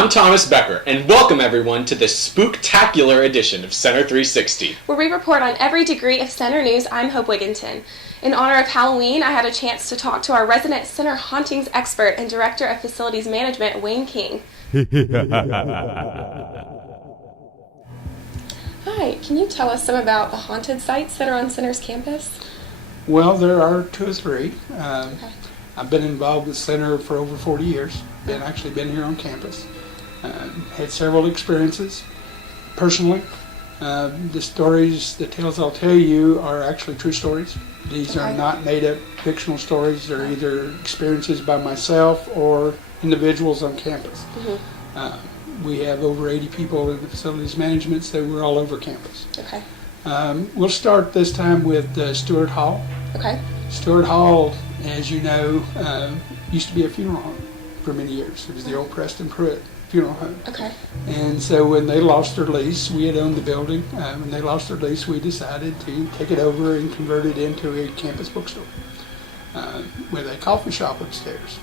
I'm Thomas Becker, and welcome everyone to this spooktacular edition of Center 360. Where we report on every degree of Center news. I'm Hope Wigginton. In honor of Halloween, I had a chance to talk to our resident Center hauntings expert and Director of Facilities Management, Wayne King. Hi, can you tell us some about the haunted sites that are on Center's campus? Well, there are two or three. Okay. I've been involved with Center for over 40 years. Actually been here on campus. Had several experiences personally. The tales I'll tell you are actually true stories. These are not made-up fictional stories. They're either experiences by myself or individuals on campus. We have over 80 people in the facilities management, so we're all over campus. Okay. We'll start this time with Stewart Hall. Okay. Stewart Hall, as you know, used to be a funeral home for many years. It was the old Preston Pruitt funeral home. Okay. And so when they lost their lease, we had owned the building. When they lost their lease, we decided to take it over and convert it into a campus bookstore with a coffee shop upstairs.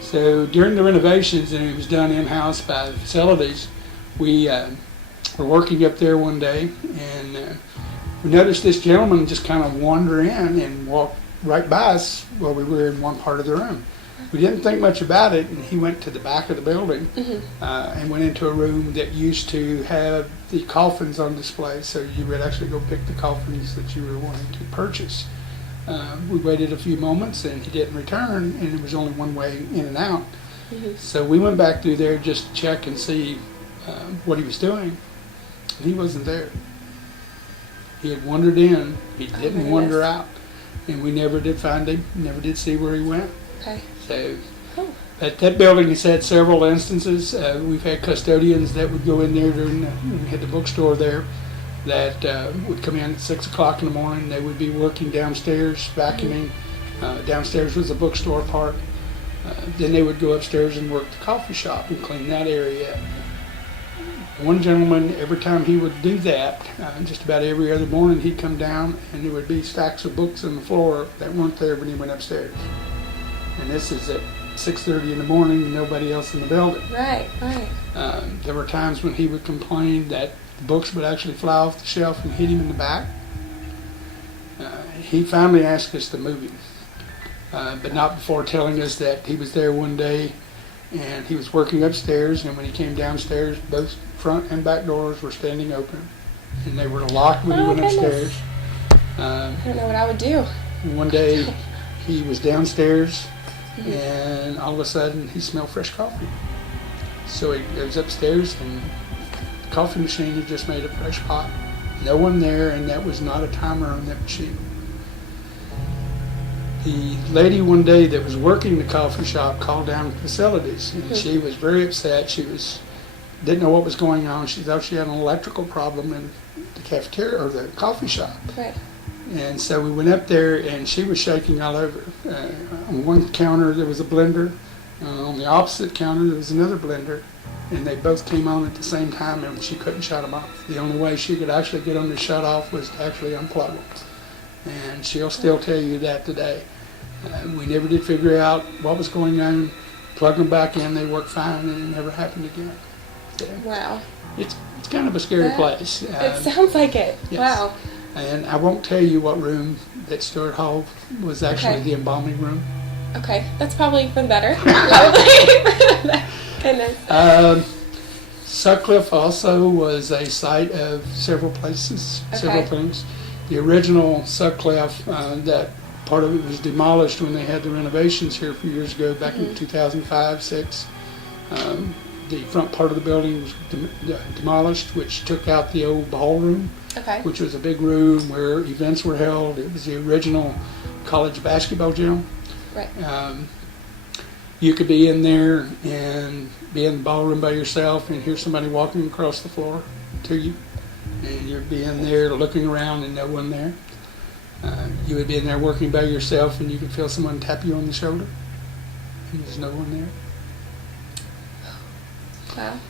So during the renovations, and it was done in-house by the facilities, we were working up there one day, and we noticed this gentleman just kind of wander in and walk right by us while we were in one part of the room. We didn't think much about it, and he went to the back of the building and went into a room that used to have the coffins on display, so you would actually go pick the coffins that you were wanting to purchase. We waited a few moments, and he didn't return, and it was only one way in and out. So we went back through there just to check and see what he was doing, and he wasn't there. He had wandered in, he didn't wander out, and we never did find him, never did see where he went. Okay. So, but that building has had several instances. We've had custodians that would go in there we had the bookstore there, that would come in at 6 o'clock in the morning. They would be working downstairs, vacuuming. Downstairs was the bookstore part. Then they would go upstairs and work the coffee shop and clean that area. One gentleman, every time he would do that, just about every other morning, he'd come down and there would be stacks of books on the floor that weren't there when he went upstairs. And this is at 6:30 in the morning and nobody else in the building. Right. There were times when he would complain that the books would actually fly off the shelf and hit him in the back. He finally asked us to move him, but not before telling us that he was there one day and he was working upstairs, and when he came downstairs, both front and back doors were standing open, and they were locked when he went upstairs. I don't know what I would do. One day he was downstairs, and all of a sudden he smelled fresh coffee. So he goes upstairs, and the coffee machine had just made a fresh pot. No one there, and that was not a timer on that machine. The lady one day that was working the coffee shop called down to facilities, and she was very upset. Didn't know what was going on. She thought she had an electrical problem in the cafeteria or the coffee shop. Right. And so we went up there, and she was shaking all over. On one counter there was a blender. On the opposite counter there was another blender, and they both came on at the same time, and she couldn't shut them off. The only way she could actually get them to shut off was to actually unplug them. And she'll still tell you that today. We never did figure out what was going on. Plugged them back in, they worked fine, and it never happened again. So Wow. it's kind of a scary place. It sounds like it. Yes. Wow. And I won't tell you what room that Stewart Hall was actually the embalming room. Okay, that's probably for the better. Probably. Goodness. Sutcliffe also was a site of several places, several things. The original Sutcliffe, that part of it was demolished when they had the renovations here a few years ago, back in 2005-06. The front part of the building was demolished, which took out the old ballroom, which was a big room where events were held. It was the original college basketball gym. Right. You could be in there and be in the ballroom by yourself and hear somebody walking across the floor to you, and you'd be in there looking around and no one there. You would be in there working by yourself and you could feel someone tap you on the shoulder, and there's no one there. Wow.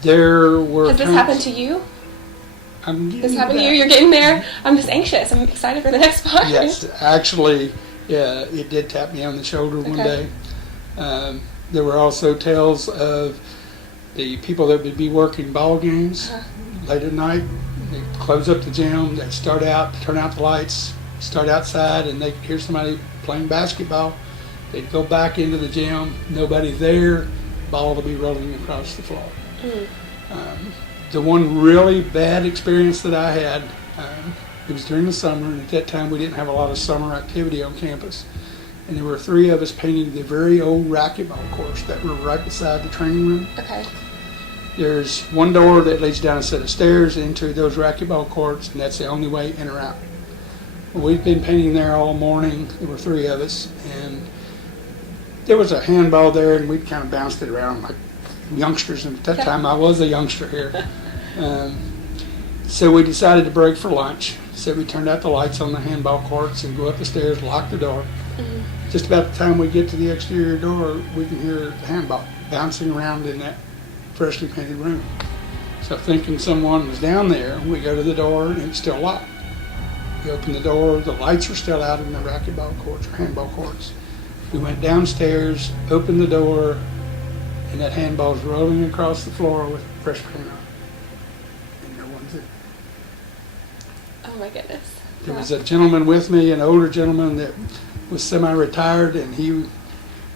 There were Has this happened to you? This happened to you? You're getting there? I'm just anxious. I'm excited for the next part. Yes, actually, it did tap me on the shoulder one day. There were also tales of the people that would be working ball games late at night, they close up the gym, they start out, turn out the lights, start outside, and they hear somebody playing basketball. They'd go back into the gym, nobody there, ball to be rolling across the floor. The one really bad experience that I had, it was during the summer, and at that time we didn't have a lot of summer activity on campus. And there were 3 of us painting the very old racquetball courts that were right beside the training room. Okay. There's one door that leads down a set of stairs into those racquetball courts, and that's the only way in or out. Well, we've been painting there all morning. There were 3 of us, and there was a handball there, and we kind of bounced it around like youngsters. And at that time, I was a youngster here. So we decided to break for lunch. So we turned out the lights on the handball courts and go up the stairs, lock the door. Just about the time we get to the exterior door, we can hear the handball bouncing around in that freshly painted room. So thinking someone was down there, we go to the door and it's still locked. We open the door, the lights were still out in the racquetball courts or handball courts. We went downstairs, opened the door, and that handball's rolling across the floor with fresh paint on. And no one's in. Oh my goodness. There was a gentleman with me, an older gentleman that was semi-retired, and he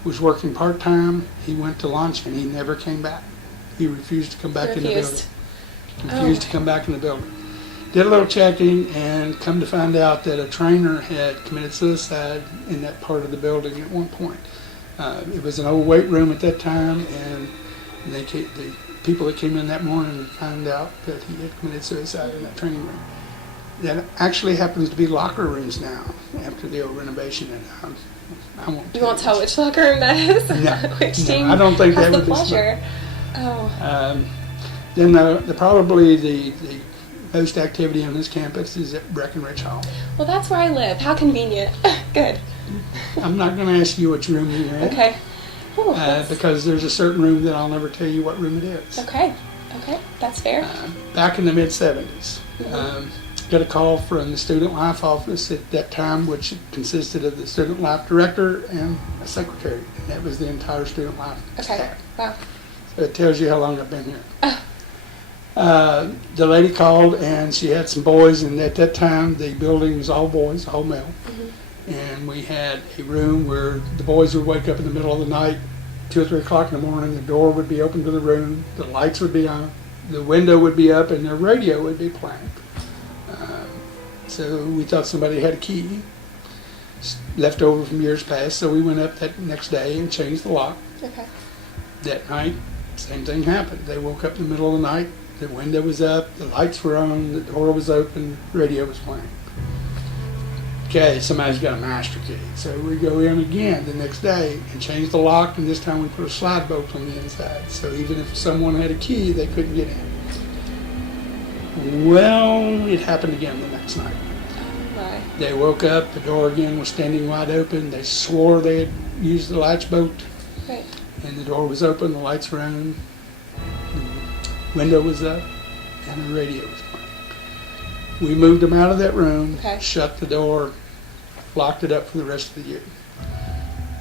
was working part-time. He went to lunch and he never came back. He refused to come back in the building. Refused to come back in the building. Did a little checking and come to find out that a trainer had committed suicide in that part of the building at one point. It was an old weight room at that time, and the people that came in that morning found out that he had committed suicide in that training room. That actually happens to be locker rooms now after the old renovation. And I won't. You won't tell which locker room that is? No, Which team I don't think has that the would be pleasure? Oh. Then probably the most activity on this campus is at Breckenridge Hall. Well, that's where I live. How convenient. Good. I'm not going to ask you which room you're in. Okay. Ooh, because there's a certain room that I'll never tell you what room it is. Okay. Okay. That's fair. Back in the mid-'70s, got a call from the Student Life office at that time, which consisted of the Student Life director and a secretary. And that was the entire Student Life staff. Wow. So it tells you how long I've been here. The lady called and she had some boys, and at that time the building was all boys, all male. And we had a room where the boys would wake up in the middle of the night, 2 or 3 o'clock in the morning, the door would be open to the room, the lights would be on, the window would be up, and their radio would be playing. So we thought somebody had a key left over from years past, so we went up that next day and changed the lock. Okay. That night, same thing happened. They woke up in the middle of the night, the window was up, the lights were on, the door was open, the radio was playing. Okay, somebody's got a master key. So we go in again the next day and change the lock, and this time we put a slide bolt on the inside. So even if someone had a key, they couldn't get in. Well, it happened again the next night. Right. They woke up, the door again was standing wide open. They swore they had used the latch bolt. Right. And the door was open, the lights were on, the window was up, and the radio was playing. We moved them out of that room, shut the door, locked it up for the rest of the year.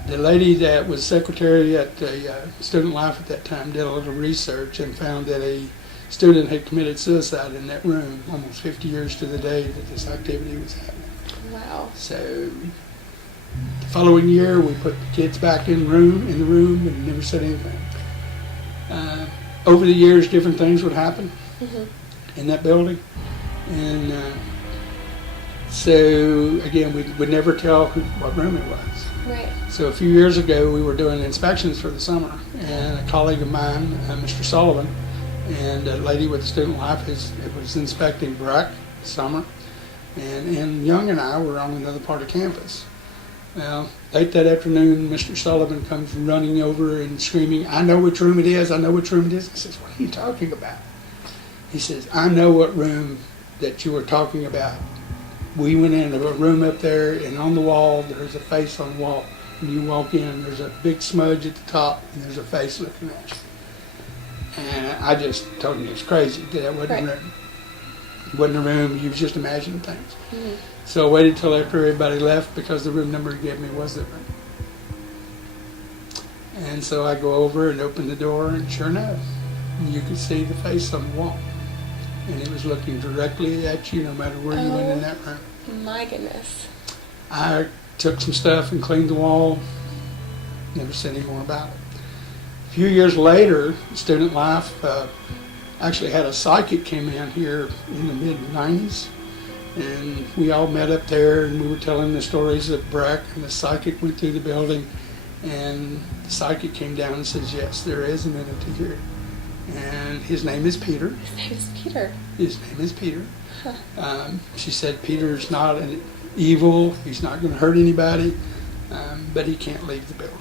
The lady that was secretary at the Student Life at that time did a little research and found that a student had committed suicide in that room almost 50 years to the day that this activity was happening. Wow. So the following year, we put the kids back in the room and never said anything. Over the years, different things would happen in that building. And so, again, we would never tell what room it was. Right. So a few years ago, we were doing inspections for the summer, and a colleague of mine, Mr. Sullivan, and a lady with the Student Life was inspecting Breck summer, and Young and I were on another part of campus. Well, late that afternoon, Mr. Sullivan comes running over and screaming, "I know which room it is, I know which room it is." I says, "What are you talking about?" He says, "I know what room that you were talking about. We went into a room up there, and on the wall, there's a face on the wall. When you walk in, there's a big smudge at the top, and there's a face looking at you." And I just told him it was crazy. That wasn't a room. It wasn't a room. You was just imagining things. So I waited till after everybody left because the room number he gave me was that room. And so I go over and open the door, and sure enough, and you could see the face on the wall. And it was looking directly at you no matter where you went in that room. My goodness. I took some stuff and cleaned the wall. Never said any more about it. A few years later, student life, actually had a psychic came in here in the mid-90s. And we all met up there and we were telling the stories of Breck, and the psychic went through the building, and the psychic came down and says, yes, there is an entity here. And his name is Peter. His name is Peter. His name is Peter. Huh. She said Peter's not an evil, he's not going to hurt anybody, but he can't leave the building.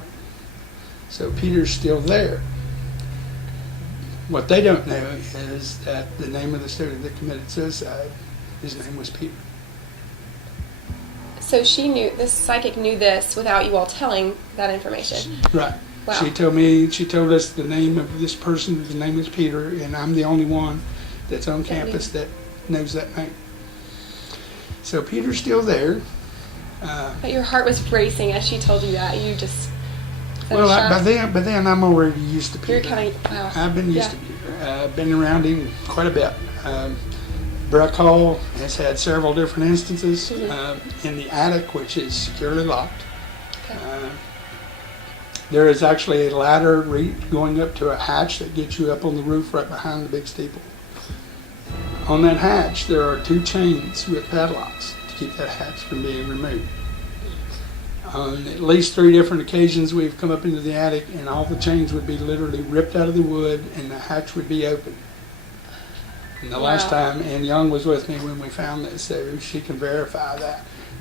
So Peter's still there. What they don't know is that the name of the student that committed suicide, his name was Peter. So this psychic knew this without you all telling that information. Right. Wow. She told us the name of this person, the name is Peter, and I'm the only one that's on campus that knows that name. So Peter's still there. But your heart was racing as she told you that. You just... Well, by then I'm already used to Peter. You're kind of... Wow. I've been used to Peter. I've been around him quite a bit. Breck Hall has had several different instances in the attic, which is securely locked. Okay. There is actually a ladder going up to a hatch that gets you up on the roof right behind the big steeple. On that hatch, there are 2 chains with padlocks to keep that hatch from being removed. On at least 3 different occasions, we've come up into the attic, and all the chains would be literally ripped out of the wood, and the hatch would be open. And the last time, Ann Young was with me when we found this, so she can verify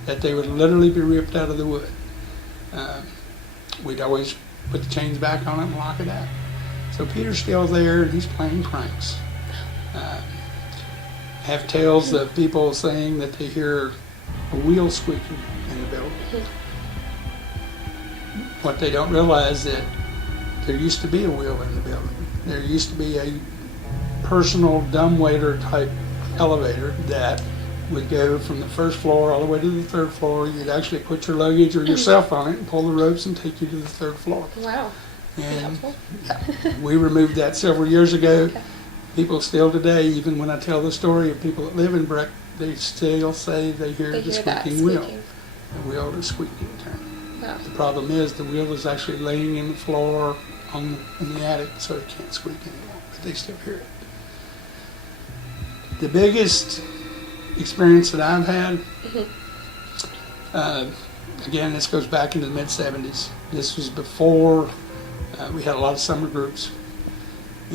that they would literally be ripped out of the wood. We'd always put the chains back on it and lock it out. So Peter's still there, and he's playing pranks. Have tales of people saying that they hear a wheel squeaking in the building. What they don't realize is that there used to be a wheel in the building. There used to be a personal dumbwaiter type elevator that would go from the first floor all the way to the 3rd floor. You'd actually put your luggage or yourself on it and pull the ropes and take you to the 3rd floor. Wow. And we removed that several years ago. Okay. People still today, even when I tell the story of people that live in Breck, they still say they hear the squeaking wheel. The wheel is squeaking turn. Wow. The problem is the wheel is actually laying in the floor in the attic, so it can't squeak anymore, but they still hear it. The biggest experience that I've had, again, this goes back into the mid-70s. This was before we had a lot of summer groups.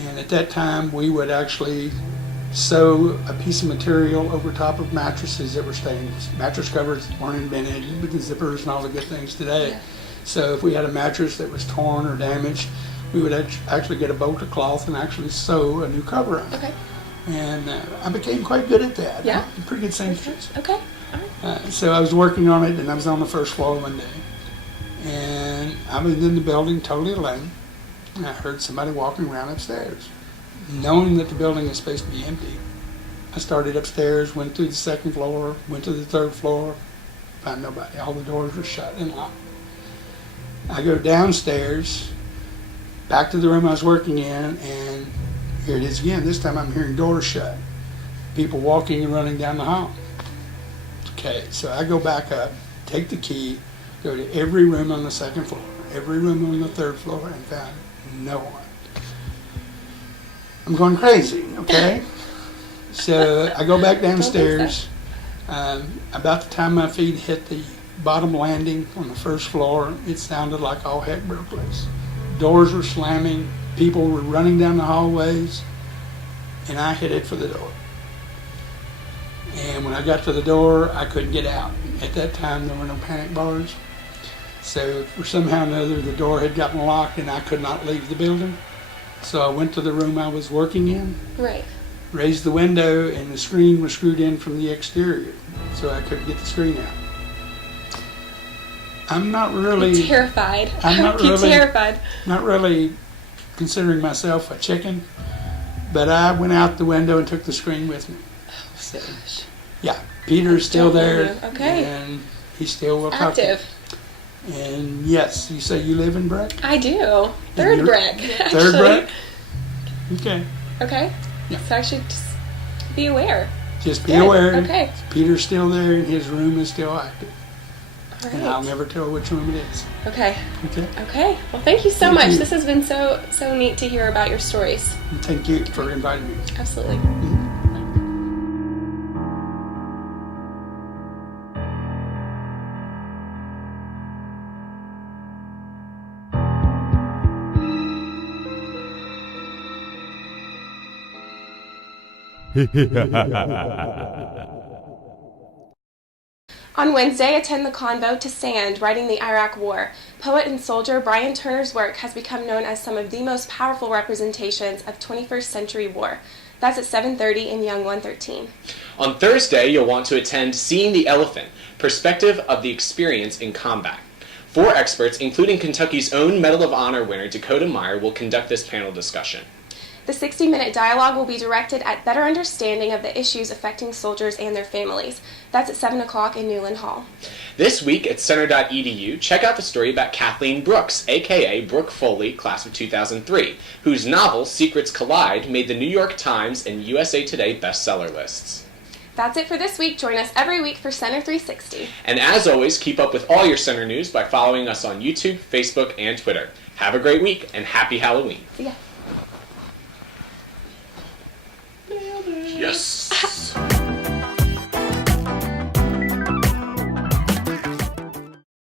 And at that time, we would actually sew a piece of material over top of mattresses that were stained. Mattress covers weren't invented with the zippers and all the good things today. Yeah. So if we had a mattress that was torn or damaged, we would actually get a bolt of cloth and actually sew a new cover on it. Okay. And I became quite good at that. Yeah? I'm a pretty good seamstress. Okay. All right. So I was working on it, and I was on the 1st floor one day. And I was in the building totally alone. And I heard somebody walking around upstairs. Knowing that the building was supposed to be empty, I started upstairs, went through the 2nd floor, went to the 3rd floor, found nobody. All the doors were shut and locked. I go downstairs, back to the room I was working in, and here it is again. This time I'm hearing doors shut. People walking and running down the hall. Okay, so I go back up, take the key, go to every room on the 2nd floor, every room on the 3rd floor, and found no one. I'm going crazy, okay? So I go back downstairs. About the time my feet hit the bottom landing on the 1st floor, it sounded like all heck broke loose. Doors were slamming, people were running down the hallways, and I headed for the door. And when I got to the door, I couldn't get out. At that time, there were no panic bars. So for somehow or another, the door had gotten locked and I could not leave the building. So I went to the room I was working in, Right. raised the window, and the screen was screwed in from the exterior, so I couldn't get the screen out. I'm not really... Terrified. I'm not I would be really- terrified. Not really considering myself a chicken, but I went out the window and took the screen with me. So, yeah, Peter's still there, Okay. and he still will talk to you. Active. And yes, you say you live in Breck? I do. 3rd You're- Breck, actually. 3rd Breck? Okay. Okay? Yeah. So I should just be aware. Just be Good. aware. Okay. Peter's still there and his room is still active. All And I'll right. never tell which room it is. Okay. Okay? Okay. Well, thank you so Thank much. you. This has been so neat to hear about your stories. And thank you for inviting me. Absolutely. On Wednesday, attend the convo to Sand, Writing the Iraq War. Poet and soldier Brian Turner's work has become known as some of the most powerful representations of 21st century war. That's at 7:30 in Young 113. On Thursday, you'll want to attend Seeing the Elephant, Perspective of the Experience in Combat. 4 experts, including Kentucky's own Medal of Honor winner Dakota Meyer, will conduct this panel discussion. The 60-minute dialogue will be directed at better understanding of the issues affecting soldiers and their families. That's at 7 o'clock in Newland Hall. This week at center.edu, check out the story about Kathleen Brooks, a.k.a. Brooke Foley, class of 2003, whose novel, Secrets Collide, made the New York Times and USA Today bestseller lists. That's it for this week. Join us every week for Center 360. And as always, keep up with all your Center news by following us on YouTube, Facebook, and Twitter. Have a great week, and happy Halloween. See ya. Yes.